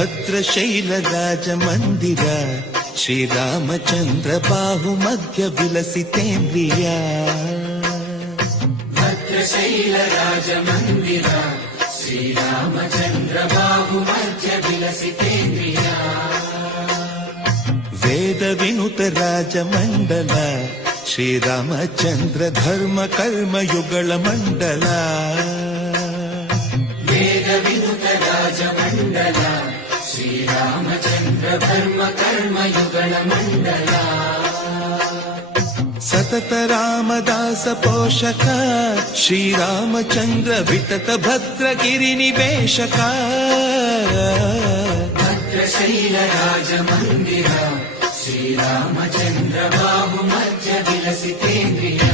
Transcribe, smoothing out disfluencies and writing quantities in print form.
ಭದ್ರಶೈಲ ರಾಜ ಮಂದಿರ ಶ್ರೀರಾಮಚಂದ್ರ ಬಾಹು ಮಧ್ಯ ವಿಲಸಿತೇಂದ್ರಿಯ ಭದ್ರಶೈಲ ರಾಜ ಮಂದಿರ ಶ್ರೀರಾಮಚಂದ್ರ ಬಾಹು ಮಧ್ಯ ವಿಲಸಿತೇಂದ್ರಿಯ ವೇದ ವಿನುತ ರಾಜ ಮಂಡಲ ಶ್ರೀರಾಮಚಂದ್ರ ಧರ್ಮ ಕರ್ಮ ಯುಗಳ ಮಂಡಲ ವೇದ ವಿನುತ ರಾಜ ಮಂಡಲ ಶ್ರೀರಾಮಚಂದ್ರ ಧರ್ಮ ಕರ್ಮ ಯುಗಳ ಮಂಡಲ ಸತತ ರಾಮದಾಸ ಪೋಷಕ ಶ್ರೀರಾಮಚಂದ್ರ ವಿತತ ಭದ್ರಗಿರಿ ನಿವೇಶಕ ಭದ್ರಶೈಲ ರಾಜ ಮಂದಿರ ಶ್ರೀರಾಮಚಂದ್ರ ಬಾಹು ಮಧ್ಯ ವಿಲಸಿತೇಂದ್ರಿಯ